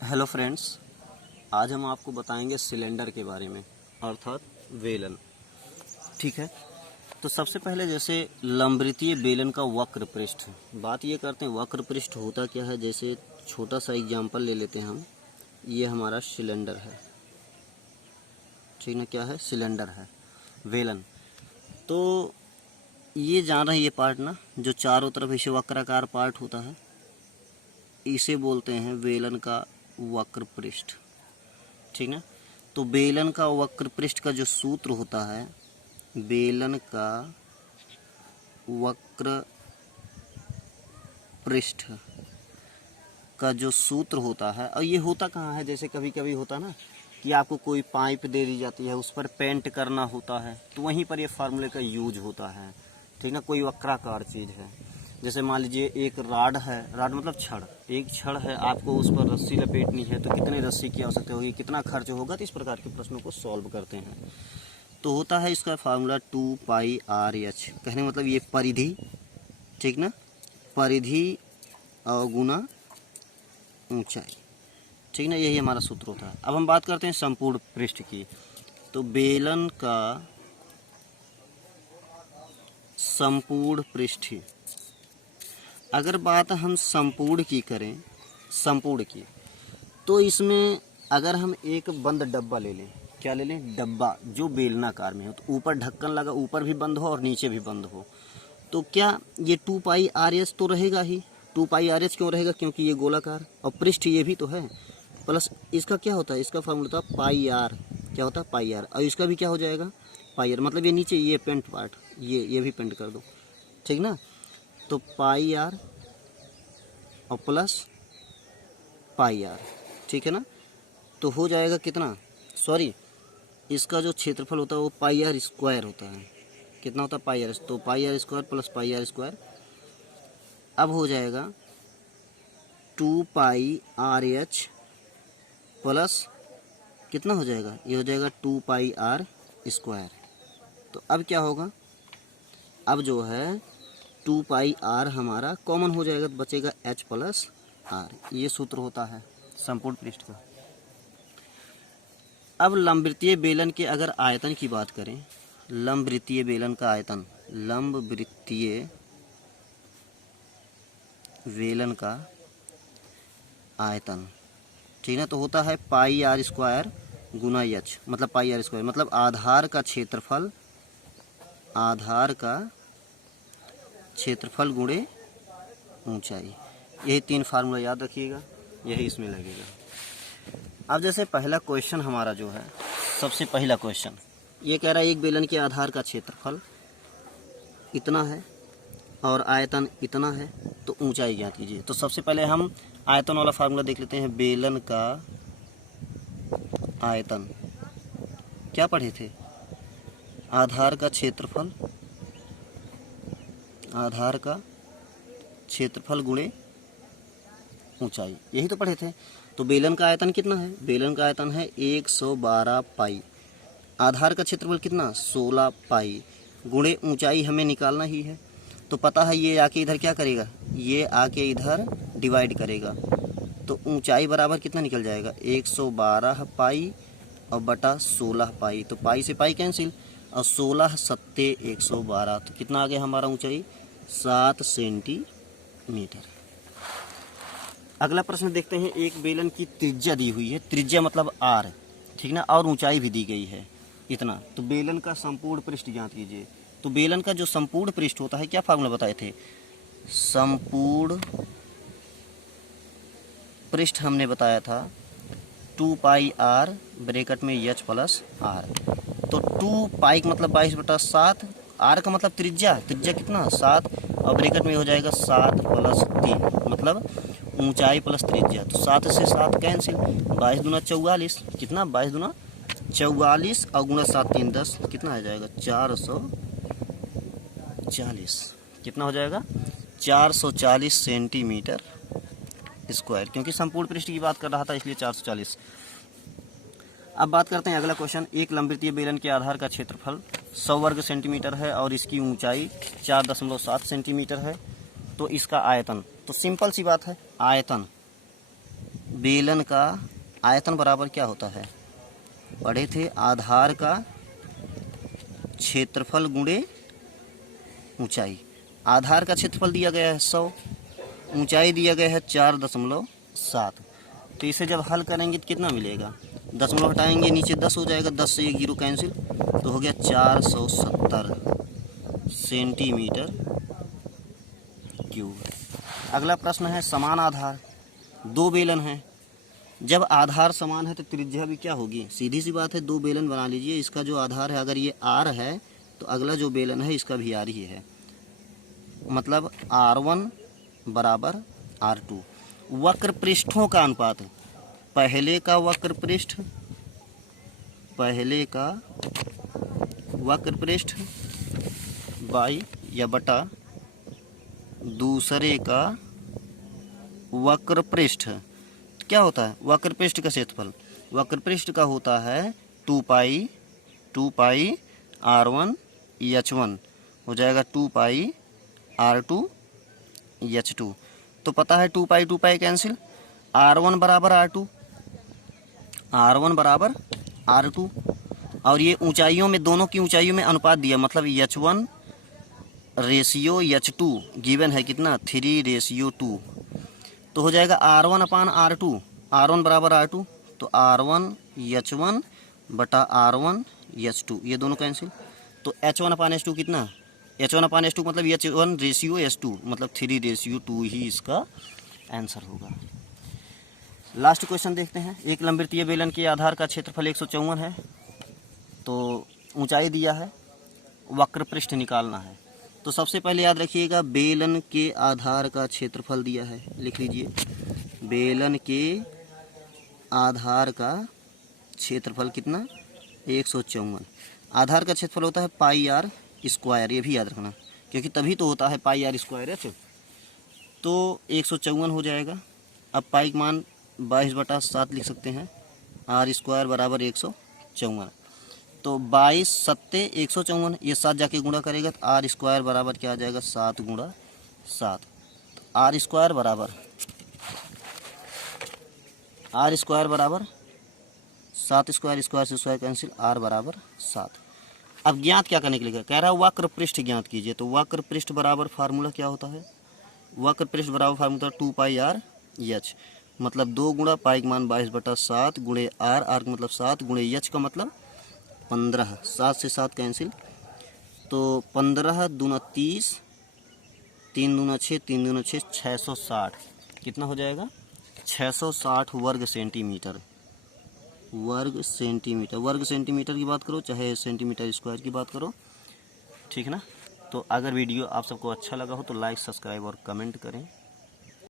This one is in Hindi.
हेलो फ्रेंड्स, आज हम आपको बताएंगे सिलेंडर के बारे में, अर्थात बेलन। ठीक है, तो सबसे पहले जैसे लंबवृत्तीय बेलन का वक्र पृष्ठ, बात ये करते हैं वक्र पृष्ठ होता क्या है। जैसे छोटा सा एग्जांपल ले लेते हैं हम, ये हमारा सिलेंडर है, ठीक ना, क्या है, सिलेंडर है, बेलन। तो ये जान रहे हैं, ये पार्ट ना जो चारों तरफ इसे वक्राकार पार्ट होता है, इसे बोलते हैं बेलन का वक्र पृष्ठ, ठीक ना। तो बेलन का वक्र पृष्ठ का जो सूत्र होता है, बेलन का वक्र पृष्ठ का जो सूत्र होता है, और ये होता कहाँ है, जैसे कभी कभी होता ना कि आपको कोई पाइप दे दी जाती है, उस पर पेंट करना होता है, तो वहीं पर ये फार्मूले का यूज होता है, ठीक ना। कोई वक्राकार चीज़ है, जैसे मान लीजिए एक राड है, राड मतलब छड़, एक छड़ है, आपको उस पर रस्सी लपेटनी है, तो कितने रस्सी की आवश्यकता होगी, कितना खर्च होगा, तो इस प्रकार के प्रश्नों को सॉल्व करते हैं। तो होता है इसका फार्मूला 2πr/h, कहने मतलब ये परिधि, ठीक ना, परिधि गुना ऊंचाई, ठीक ना, यही हमारा सूत्र होता है। अब हम बात करते हैं संपूर्ण पृष्ठ की। तो बेलन का संपूर्ण पृष्ठ, अगर बात हम संपूर्ण की करें, संपूर्ण की, तो इसमें अगर हम एक बंद डब्बा ले लें, क्या ले लें, डब्बा जो बेलनाकार में हो, तो ऊपर ढक्कन लगा, ऊपर भी बंद हो और नीचे भी बंद हो, तो क्या ये 2πr/h तो रहेगा ही। 2πr/h क्यों रहेगा, क्योंकि ये गोलाकार और पृष्ठ ये भी तो है, प्लस इसका क्या होता है, इसका फार्मूला था πr, क्या होता है πr, और इसका भी क्या हो जाएगा πr, मतलब ये नीचे ये पेंट पार्ट, ये भी पेंट कर दो, ठीक ना। तो πr और प्लस πr, ठीक है ना, तो हो जाएगा कितना, सॉरी, इसका जो क्षेत्रफल होता है वो πr² होता है, कितना होता है πr, तो πr² प्लस πr², अब हो जाएगा 2πr/h प्लस कितना हो जाएगा, ये हो जाएगा 2πr²। तो अब क्या होगा, अब जो है 2πr हमारा कॉमन हो जाएगा, तो बचेगा h प्लस r, ये सूत्र होता है संपूर्ण पृष्ठ का। अब लंबवृत्तीय बेलन के अगर आयतन की बात करें, लंबवृत्तीय बेलन का आयतन, लंबवृत्तीय बेलन का आयतन, ठीक है, तो होता है πr² गुना h, मतलब πr², मतलब आधार का क्षेत्रफल, आधार का क्षेत्रफल गुणे ऊंचाई, यही 3 फार्मूला याद रखिएगा, यही इसमें लगेगा। अब जैसे पहला क्वेश्चन हमारा जो है, सबसे पहला क्वेश्चन ये कह रहा है एक बेलन के आधार का क्षेत्रफल इतना है और आयतन इतना है, तो ऊंचाई ज्ञात कीजिए। तो सबसे पहले हम आयतन वाला फार्मूला देख लेते हैं, बेलन का आयतन, क्या पढ़े थे, आधार का क्षेत्रफल, आधार का क्षेत्रफल गुणे ऊंचाई, यही तो पढ़े थे। तो बेलन का आयतन कितना है, बेलन का आयतन है 112 पाई, आधार का क्षेत्रफल कितना 16 पाई, गुणे ऊंचाई हमें निकालना ही है। तो पता है ये आके इधर क्या करेगा, ये आके इधर डिवाइड करेगा, तो ऊंचाई बराबर कितना निकल जाएगा 112 पाई और बटा 16 पाई, तो पाई से पाई कैंसिल, और 16 सत्ते 112, तो कितना आ गया हमारा ऊंचाई 7 सेंटीमीटर। अगला प्रश्न देखते हैं, एक बेलन की त्रिज्या दी हुई है, त्रिज्या मतलब r, ठीक ना, और ऊंचाई भी दी गई है इतना, तो बेलन का संपूर्ण पृष्ठ ज्ञात कीजिए। तो बेलन का जो संपूर्ण पृष्ठ होता है, क्या फार्मूला बताए थे, संपूर्ण पृष्ठ हमने बताया था 2πr ब्रैकेट में h प्लस r, तो 2π का मतलब 22/7, r का मतलब त्रिज्या, त्रिज्या कितना 7, और ब्रैकेट में हो जाएगा 7 + 3, मतलब ऊंचाई प्लस त्रिज्या, तो 7 से 7 कैंसिल, 22 दूना 44, कितना 22 दूना 44 और गुना 7 3 10, कितना आ जाएगा 440, कितना हो जाएगा 440 सेंटीमीटर स्क्वायर, क्योंकि संपूर्ण पृष्ठ की बात कर रहा था इसलिए 440। अब बात करते हैं अगला क्वेश्चन, एक लंबवृत्तीय बेलन के आधार का क्षेत्रफल 100 वर्ग सेंटीमीटर है और इसकी ऊंचाई 4.7 सेंटीमीटर है, तो इसका आयतन, तो सिंपल सी बात है, आयतन बेलन का आयतन बराबर क्या होता है, पढ़े थे, आधार का क्षेत्रफल गुणे ऊंचाई। आधार का क्षेत्रफल दिया गया है 100, ऊंचाई दिया गया है 4.7। तो इसे जब हल करेंगे तो कितना मिलेगा, दशमलव हटाएंगे नीचे 10 हो जाएगा, 10 से 1 जीरो कैंसिल, तो हो गया 470 सेंटीमीटर क्यूब। अगला प्रश्न है समान आधार, दो बेलन हैं, जब आधार समान है तो त्रिज्या भी क्या होगी, सीधी सी बात है, दो बेलन बना लीजिए, इसका जो आधार है अगर ये R है तो अगला जो बेलन है इसका भी R ही है, मतलब R1 बराबर R2। वक्र पृष्ठों का अनुपात, पहले का वक्र पृष्ठ बाई या बटा दूसरे का वक्र पृष्ठ, क्या होता है वक्र पृष्ठ का क्षेत्रफल, वक्र पृष्ठ का होता है 2 पाई R1 H1 हो जाएगा 2 पाई R2 H2। तो पता है 2 पाई कैंसिल, R1 बराबर R2, और ये ऊंचाइयों में, दोनों की ऊंचाइयों में अनुपात दिया, मतलब H1 रेशियो H2 गिवन है कितना 3:2, तो हो जाएगा R1 अपान R2, R1 बराबर R2, तो R1 H1 बटा R1 H2, ये दोनों कैंसिल, तो H1 अपान H2 कितना, H1 अपान H2 मतलब H1 रेशियो H2 मतलब 3:2 ही इसका आंसर होगा। लास्ट क्वेश्चन देखते हैं। एक लंबवृत्तीय बेलन के आधार का क्षेत्रफल 154 है, तो ऊंचाई दिया है, वक्र पृष्ठ निकालना है। तो सबसे पहले याद रखिएगा बेलन के आधार का क्षेत्रफल दिया है, लिख लीजिए बेलन के आधार का क्षेत्रफल कितना 154। आधार का क्षेत्रफल होता है पाई आर स्क्वायर, ये भी याद रखना क्योंकि तभी तो होता है पाई आर स्क्वायर है। तो 154 हो जाएगा। अब पाई का मान 22/7 लिख सकते हैं, आर स्क्वायर बराबर 154, तो 22 सत्ते 154, ये 7 जाके गुणा करेगा तो आर स्क्वायर बराबर क्या आ जाएगा 7 × 7, तो आर स्क्वायर बराबर 7 स्क्वायर से स्क्वायर कैंसिल, आर बराबर 7। अब ज्ञात क्या करने के लिए कह रहा है, वक्र पृष्ठ ज्ञात कीजिए। तो वक्र पृष्ठ बराबर फार्मूला क्या होता है, वक्र पृष्ठ बराबर फार्मूला 2 पाई आर एच, मतलब 2 गुणा पाई का मान 22/7 गुणे आर, आर का मतलब 7 गुणे एच का मतलब 15, 7 से 7 कैंसिल, तो 15 दूना 30, 3 दूना 6, 3 दूना 6, 660 कितना हो जाएगा 660 वर्ग सेंटीमीटर। वर्ग सेंटीमीटर की बात करो चाहे सेंटीमीटर स्क्वायर की बात करो, ठीक है ना। तो अगर वीडियो आप सबको अच्छा लगा हो तो लाइक, सब्सक्राइब और कमेंट करें।